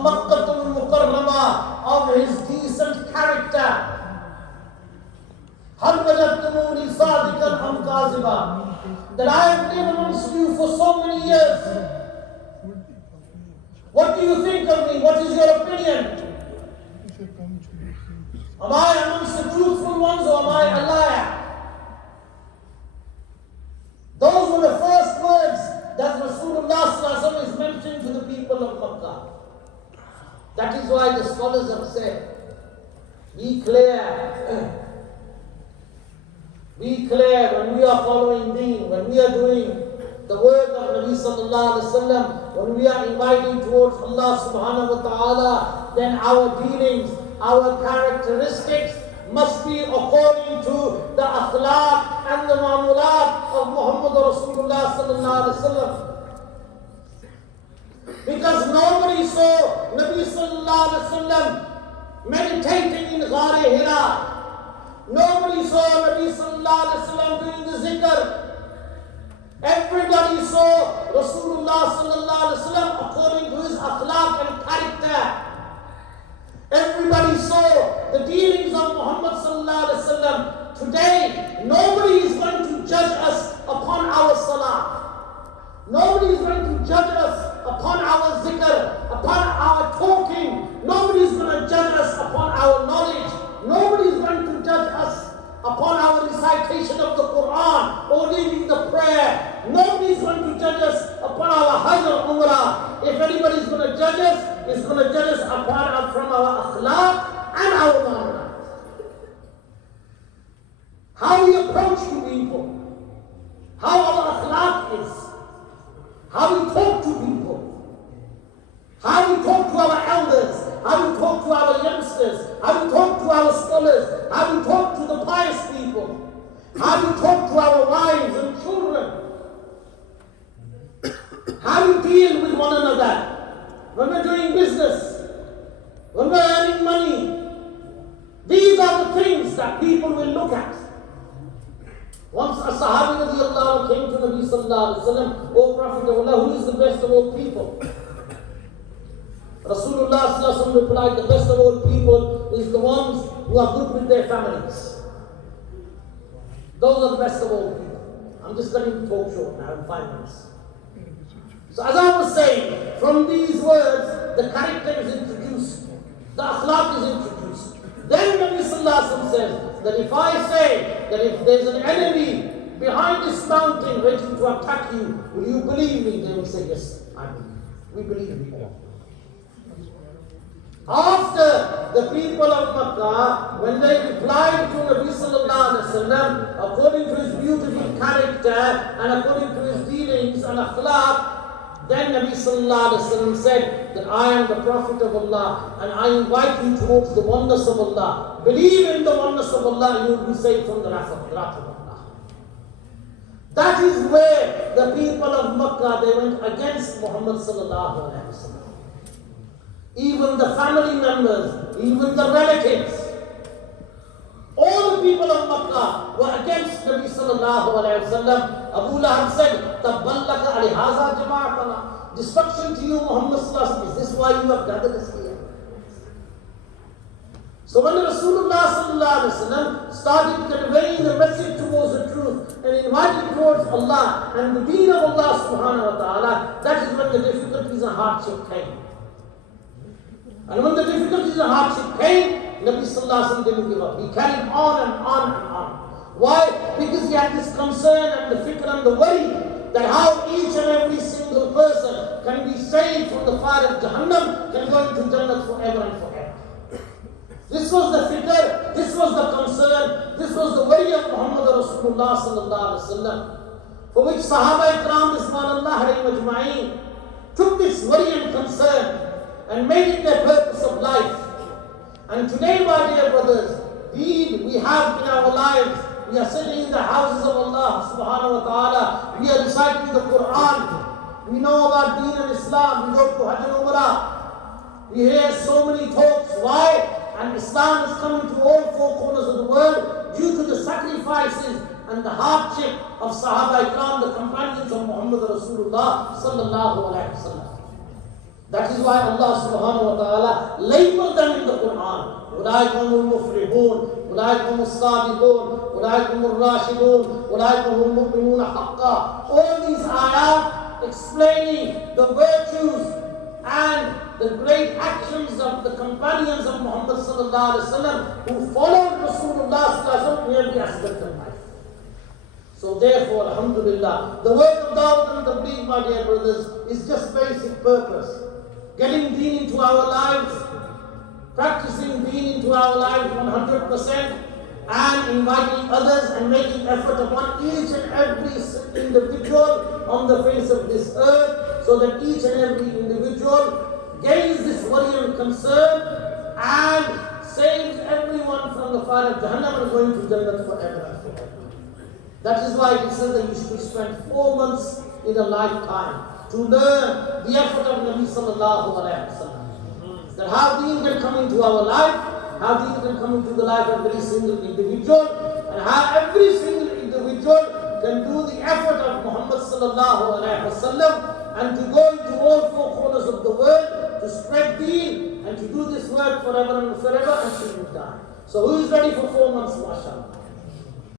of Makkatul Mukarramah, of his decent character. هَلْ وَجَدْتُمُونِي صَادِقًا أَمْ كَاذِبًا, that I have been amongst you for so many years. What do you think of me? What is your opinion? Am I amongst the truthful ones or am I a liar? Those were the first words that Rasulullah is mentioning to the people of Makkah. That is why the scholars have said, be clear. Be clear when we are following deen, when we are doing the work of Nabi sallallahu alaihi wasallam, when we are inviting towards Allah subhanahu wa ta'ala, then our dealings, our characteristics must be according to the akhlaq and the ma'mulat of Muhammad Rasulullah sallallahu alaihi wasallam. Because nobody saw Nabi sallallahu alaihi wasallam meditating in Ghar Hira. Nobody saw Nabi sallallahu alaihi wasallam doing the zikr. Everybody saw Rasulullah sallallahu alaihi wasallam according to his akhlaq and character. Everybody saw the dealings of Muhammad sallallahu alaihi wasallam. Today, nobody is going to judge us upon our salah. Nobody is going to judge us upon our zikr, upon our talking. Nobody is going to judge us upon our knowledge. Nobody is going to judge us upon our recitation of the Quran or leading the prayer. Nobody is going to judge us upon our Hajj or Umrah. If anybody is going to judge us, it's going to judge us from our akhlaq and our mu'amalat. How we approach to people, how our akhlaq is, how we talk to people, how we talk to our elders, how we talk to our youngsters, how we talk to our scholars, how we talk to the pious people, how we talk to our wives and children, how we deal with one another when we're doing business, when we're earning money. These are the things that people will look at. Once a Sahabi radiallahu came to Nabi sallallahu alaihi wasallam, O Prophet of Allah, who is the best of all people? Rasulullah sallallahu alaihi wasallam replied, the best of all people is the ones who are good with their families. Those are the best of all people. I'm just going to talk short now in 5 minutes. So as I was saying, from these words, the character is introduced, the akhlaq is introduced. Then Nabi sallallahu alaihi wasallam says that if I say that if there's an enemy behind this mountain waiting to attack you, will you believe me? They will say, yes, I believe. We believe you. After the people of Makkah, when they replied to Nabi sallallahu alaihi wasallam, according to his beautiful character and according to his dealings and akhlaq, then Nabi sallallahu alaihi wasallam said that I am the Prophet of Allah and I invite you towards the oneness of Allah. Believe in the oneness of Allah and you will be saved from the wrath of Allah. That is where the people of Makkah, they went against Muhammad sallallahu alaihi wasallam. Even the family members, even the relatives, all the people of Makkah were against Nabi sallallahu alaihi wasallam. Abu Lahab said, "Tabballaka alihaza jama'atana." Destruction to you, Muhammad sallallahu alaihi wasallam. Is this why you have gathered us here? So when Rasulullah sallallahu alaihi wasallam started conveying the message towards the truth and inviting towards Allah and the deen of Allah subhanahu wa ta'ala, that is when the difficulties and hardship came. And when the difficulties and hardship came, Nabi sallallahu alaihi wasallam didn't give up. He carried on and on and on. Why? Because he had this concern and the fikr and the worry that how each and every single person can be saved from the fire of Jahannam, can go into Jannah forever and forever. This was the fikr, this was the concern, this was the worry of Muhammad Rasulullah sallallahu alaihi wasallam, for which Sahaba Ikram Bismillah alayhim ajma'een took this worry and concern and made it their purpose of life. And today, my dear brothers, deed we have in our lives. We are sitting in the houses of Allah subhanahu wa ta'ala. We are reciting the Quran. We know about deen and Islam. We go to Hajj and Umrah. We hear so many talks. Why? And Islam is coming to all 4 corners of the world due to the sacrifices and the hardship of Sahaba Ikram, the companions of Muhammad Rasulullah sallallahu alaihi wasallam. That is why Allah subhanahu wa ta'ala labeled them in the Quran. أولئك هم المفلحون أولئك هم الصادقون أولئك هم الراشدون أولئك هم المؤمنون حقا. All these ayat explaining the virtues and the great actions of the companions of Muhammad sallallahu alaihi wasallam who followed Rasulullah sallallahu alaihi wasallam in every aspect of life. So therefore, alhamdulillah, the work of Dawud and Tabligh, my dear brothers, is just basic purpose. Getting deen into our lives, practicing deen into our lives 100%, and inviting others and making effort upon each and every individual on the face of this earth, so that each and every individual gains this worry and concern and saves everyone from the fire of Jahannam and going to Jannah forever and forever. That is why it says that you should spend 4 months in a lifetime to learn the effort of Nabi sallallahu alaihi wasallam. That how deen can come into our life, how deen can come into the life of every single individual, and how every single individual can do the effort of Muhammad sallallahu alaihi wasallam and to go into all 4 corners of the world to spread deen and to do this work forever and forever until you die. So who is ready for 4 months, mashallah?